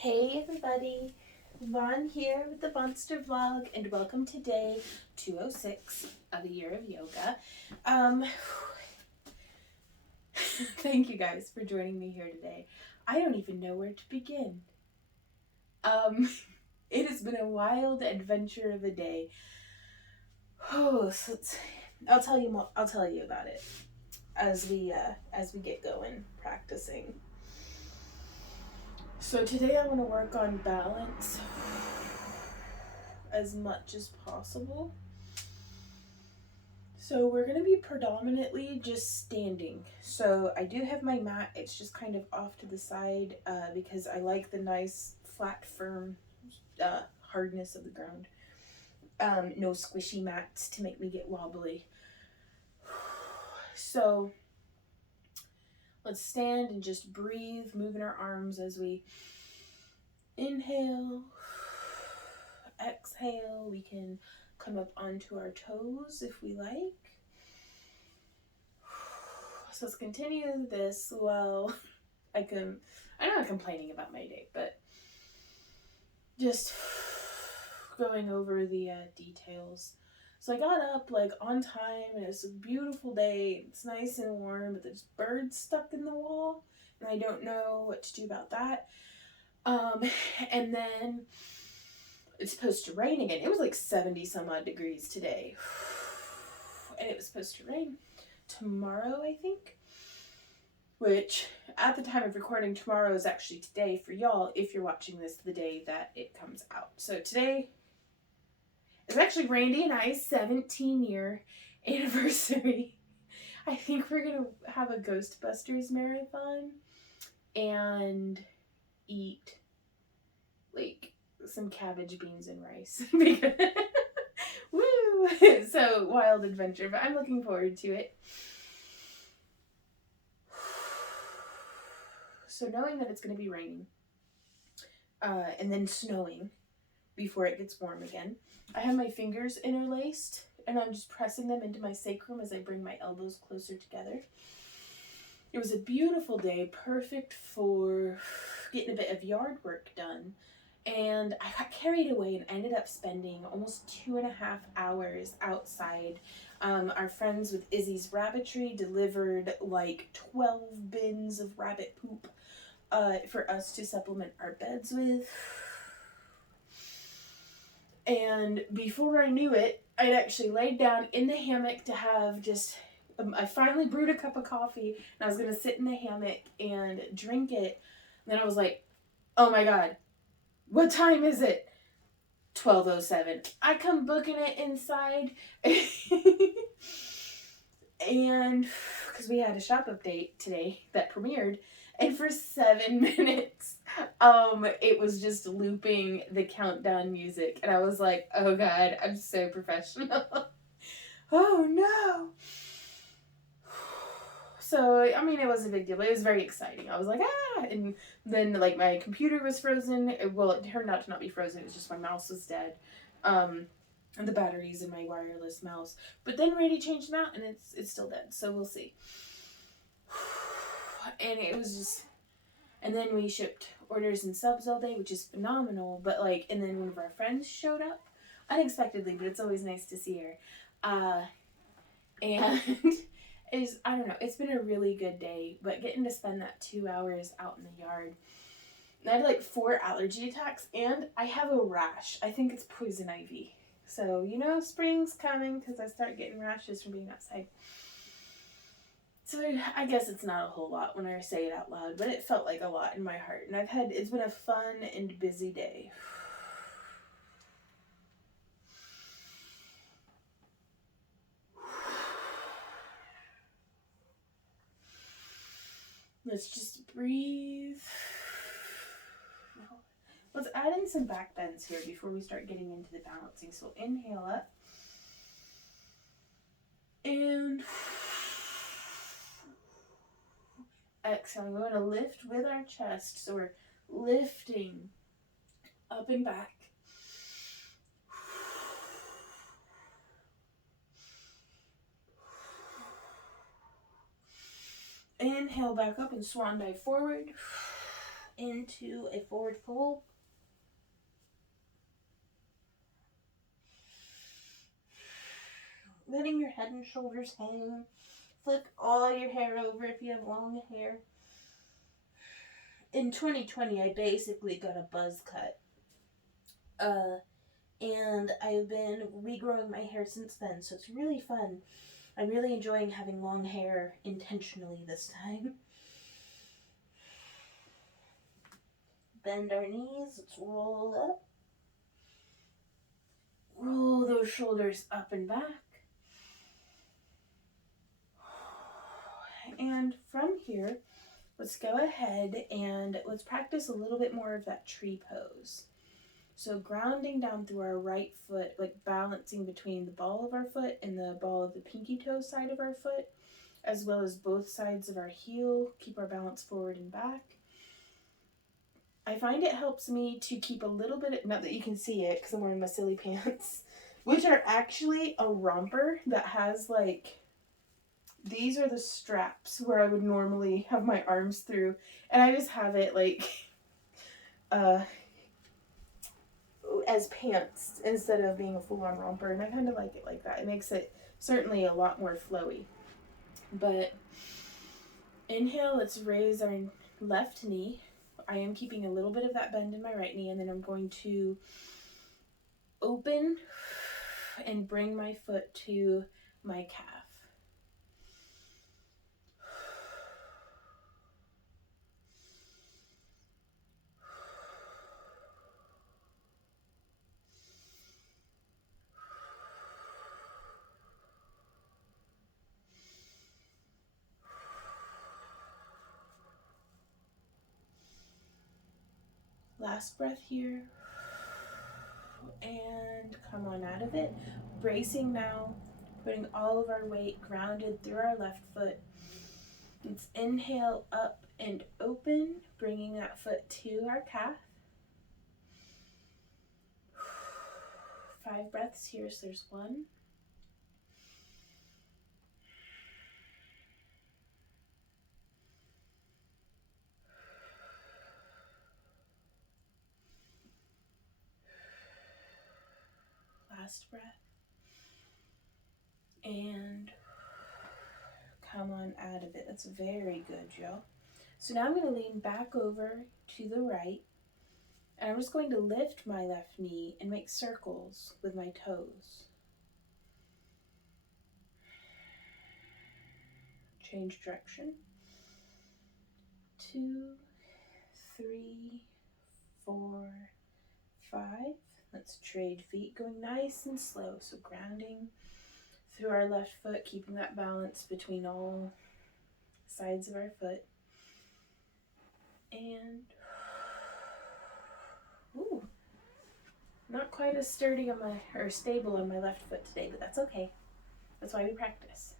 Hey everybody, Vaughn here with the Vonster vlog, and welcome to day 206 of a year of yoga. Thank you guys for joining me here today. I don't even know where to begin. It has been a wild adventure of a day. Oh, so I'll tell you about it as we get going practicing. So today I want to work on balance as much as possible. So we're going to be predominantly just standing. So I do have my mat. It's just kind of off to the side because I like the nice flat firm hardness of the ground. No squishy mats to make me get wobbly. So let's stand and just breathe, moving our arms as we inhale, exhale. We can come up onto our toes if we like. So let's continue this while I'm not complaining about my day, but just going over the details. So I got up like on time, and it's a beautiful day. It's nice and warm, but there's birds stuck in the wall, and I don't know what to do about that. And then it's supposed to rain again. It was like 70 some odd degrees today, and it was supposed to rain tomorrow, I think. Which, at the time of recording, tomorrow is actually today for y'all, if you're watching this the day that it comes out. So today is actually Randy and I's 17-year anniversary. I think we're going to have a Ghostbusters marathon and eat, like, some cabbage, beans, and rice. Woo! So, wild adventure, but I'm looking forward to it. So knowing that it's going to be raining and then snowing before it gets warm again, I have my fingers interlaced and I'm just pressing them into my sacrum as I bring my elbows closer together. It was a beautiful day, perfect for getting a bit of yard work done. And I got carried away and ended up spending almost 2.5 hours outside. Our friends with Izzy's Rabbitry delivered like 12 bins of rabbit poop for us to supplement our beds with. And before I knew it, I'd actually laid down in the hammock to have just, I finally brewed a cup of coffee, and I was going to sit in the hammock and drink it. And then I was like, oh my God, what time is it? 12:07. I come booking it inside. And because we had a shop update today that premiered, and for 7 minutes it was just looping the countdown music, and I was like, oh God, I'm so professional. Oh no. So I mean, it was a big deal. It was very exciting. I was like, ah. And then like my computer was frozen. Well, it turned out to not be frozen. It was just my mouse was dead, and the batteries in my wireless mouse. But then Randy changed them out, and it's still dead. So we'll see. And it was just, and then we shipped orders and subs all day, which is phenomenal. But like, and then one of our friends showed up unexpectedly, but it's always nice to see her. And I don't know, it's been a really good day, but getting to spend that 2 hours out in the yard. And I had like 4 allergy attacks, and I have a rash. I think it's poison ivy. So, you know, spring's coming because I start getting rashes from being outside. So I guess it's not a whole lot when I say it out loud, but it felt like a lot in my heart. And it's been a fun and busy day. Let's just breathe. Let's add in some back bends here before we start getting into the balancing. So inhale up. And exhale. We're going to lift with our chest. So we're lifting up and back. Inhale back up and swan dive forward. into a forward fold. Letting your head and shoulders hang. Flip all your hair over if you have long hair. In 2020, I basically got a buzz cut. And I've been regrowing my hair since then, so it's really fun. I'm really enjoying having long hair intentionally this time. Bend our knees, let's roll up. Roll those shoulders up and back. And from here, let's go ahead and let's practice a little bit more of that tree pose. So grounding down through our right foot, like balancing between the ball of our foot and the ball of the pinky toe side of our foot, as well as both sides of our heel. Keep our balance forward and back. I find it helps me to keep a little bit, not that you can see it because I'm wearing my silly pants, which are actually a romper that has like, these are the straps where I would normally have my arms through, and I just have it like as pants instead of being a full-on romper, and I kind of like it like that. It makes it certainly a lot more flowy. But inhale, let's raise our left knee. I am keeping a little bit of that bend in my right knee, and then I'm going to open and bring my foot to my calf. Last breath here. And come on out of it. Bracing now, putting all of our weight grounded through our left foot. Let's inhale up and open, bringing that foot to our calf. 5 breaths here, so there's 1. Last breath. And come on out of it. That's very good, Joe. So now I'm going to lean back over to the right, and I'm just going to lift my left knee and make circles with my toes. Change direction. 2, 3, 4, 5. Let's trade feet, going nice and slow. So grounding through our left foot, keeping that balance between all sides of our foot. And ooh, not quite as sturdy on my, or stable on my left foot today, but that's okay. That's why we practice.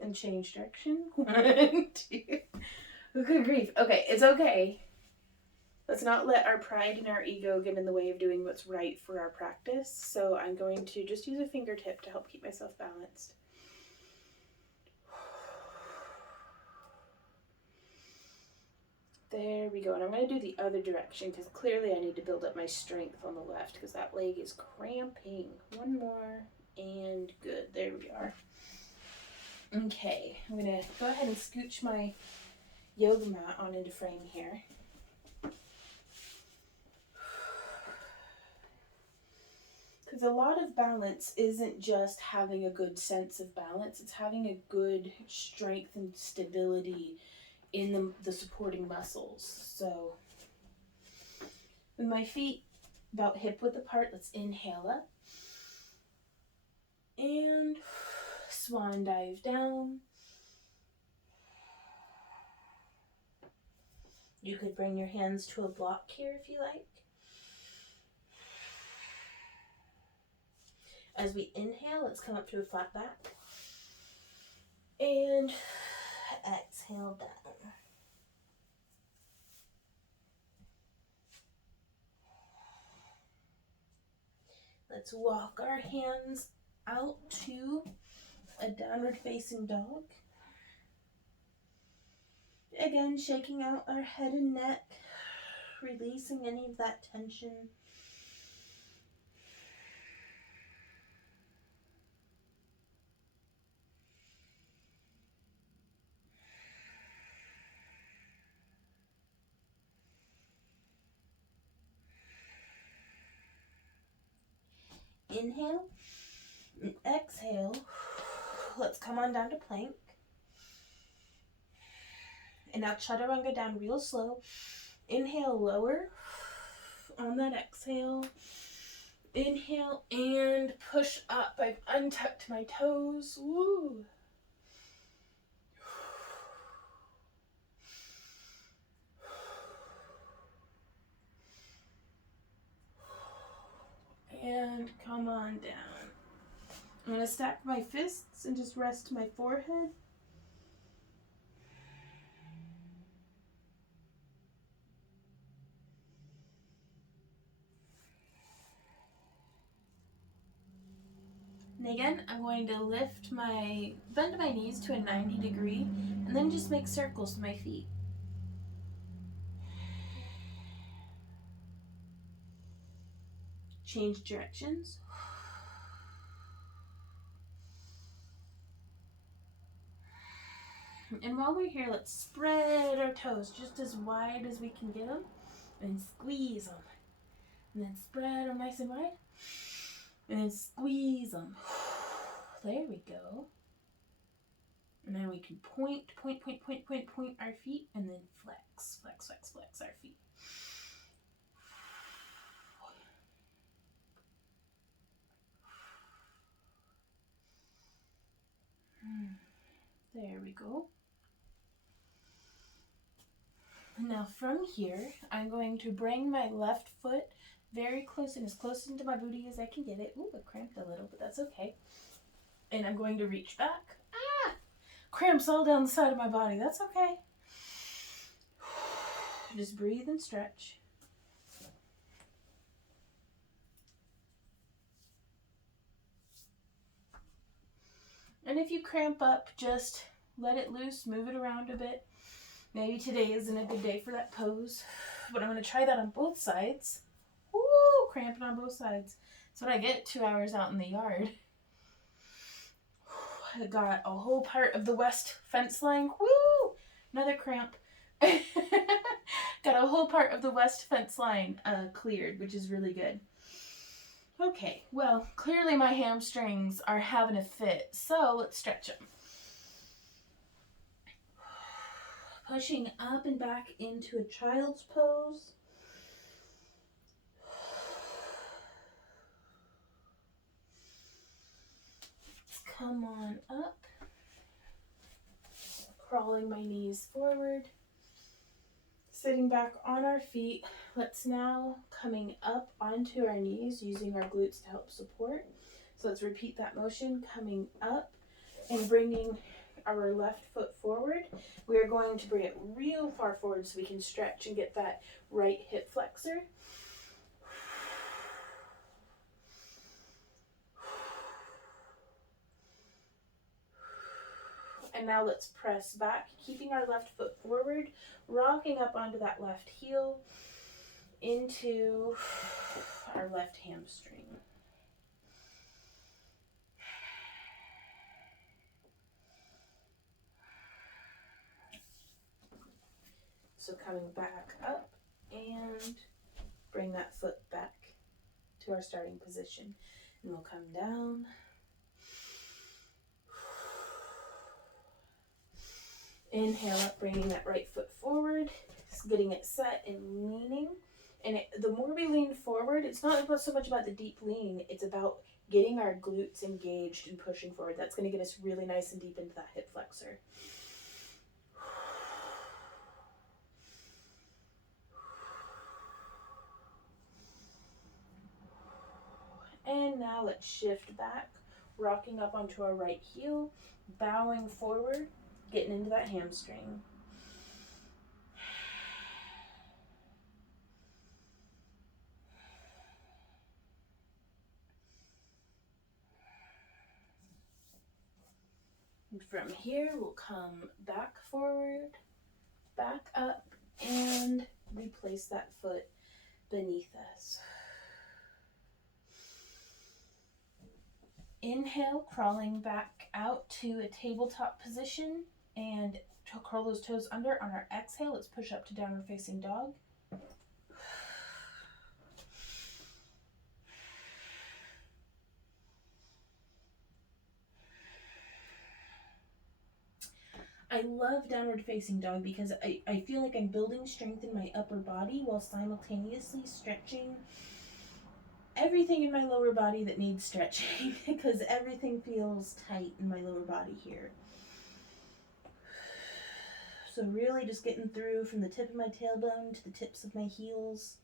And change direction. 1, 2. Good grief. Okay, it's okay. Let's not let our pride and our ego get in the way of doing what's right for our practice. So I'm going to just use a fingertip to help keep myself balanced. There we go. And I'm going to do the other direction because clearly I need to build up my strength on the left because that leg is cramping. 1 more and good. There we are. Okay, I'm going to go ahead and scooch my yoga mat on into frame here. Because a lot of balance isn't just having a good sense of balance, it's having a good strength and stability in the supporting muscles. So with my feet about hip width apart, let's inhale up. And swan dive down. You could bring your hands to a block here if you like. As we inhale, let's come up to a flat back. And exhale down. Let's walk our hands out to a downward facing dog. Again, shaking out our head and neck, releasing any of that tension. Inhale and exhale. Let's come on down to plank. And now Chaturanga down real slow. Inhale, lower on that exhale. Inhale and push up. I've untucked my toes. Woo. And come on down. I'm going to stack my fists and just rest my forehead. And again, I'm going to bend my knees to a 90 degree, and then just make circles with my feet. Change directions. And while we're here, let's spread our toes just as wide as we can get them, and squeeze them. And then spread them nice and wide, and then squeeze them. There we go. And then we can point our feet, and then flex our feet. There we go. Now from here, I'm going to bring my left foot very close and as close into my booty as I can get it. Ooh, it cramped a little, but that's okay. And I'm going to reach back. Cramps all down the side of my body. That's okay. Just breathe and stretch. And if you cramp up, just let it loose, move it around a bit. Maybe today isn't a good day for that pose, but I'm going to try that on both sides. Woo, cramping on both sides. That's what I get 2 hours out in the yard. I got a whole part of the west fence line. Woo, another cramp. Got a whole part of the west fence line cleared, which is really good. Okay, well, clearly my hamstrings are having a fit, so let's stretch them. Pushing up and back into a child's pose. Come on up. Crawling my knees forward. Sitting back on our feet. Let's now coming up onto our knees using our glutes to help support. So let's repeat that motion, coming up and bringing our left foot forward. We are going to bring it real far forward so we can stretch and get that right hip flexor. And now let's press back, keeping our left foot forward, rocking up onto that left heel into our left hamstring. So coming back up and bring that foot back to our starting position. And we'll come down. Inhale up, bringing that right foot forward, just getting it set and leaning. And the more we lean forward, it's not so much about the deep lean, it's about getting our glutes engaged and pushing forward. That's going to get us really nice and deep into that hip flexor. And now let's shift back, rocking up onto our right heel, bowing forward, getting into that hamstring. From here, we'll come back forward, back up, and replace that foot beneath us. Inhale, crawling back out to a tabletop position, and to curl those toes under. On our exhale, let's push up to downward facing dog. I love downward facing dog because I feel like I'm building strength in my upper body while simultaneously stretching everything in my lower body that needs stretching because everything feels tight in my lower body here. So really just getting through from the tip of my tailbone to the tips of my heels.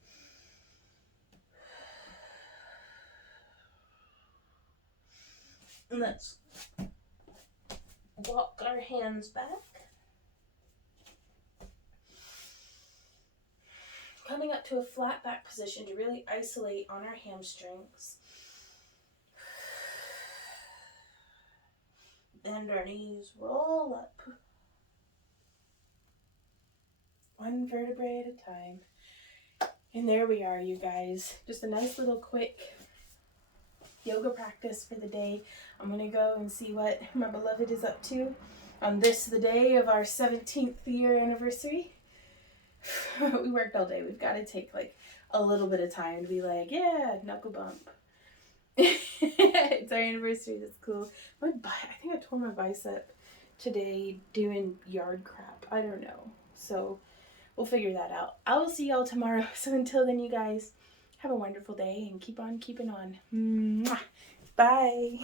And let's walk our hands back. Coming up to a flat back position to really isolate on our hamstrings. Bend our knees, roll up. One vertebrae at a time. And there we are, you guys. Just a nice little quick yoga practice for the day. I'm going to go and see what my beloved is up to on this, the day of our 17th year anniversary. We worked all day. We've got to take like a little bit of time to be like, yeah, knuckle bump. It's our anniversary. That's cool. I think I tore my bicep today doing yard crap. I don't know. So we'll figure that out. I will see y'all tomorrow. So until then, you guys have a wonderful day and keep on keeping on. Mwah. Bye.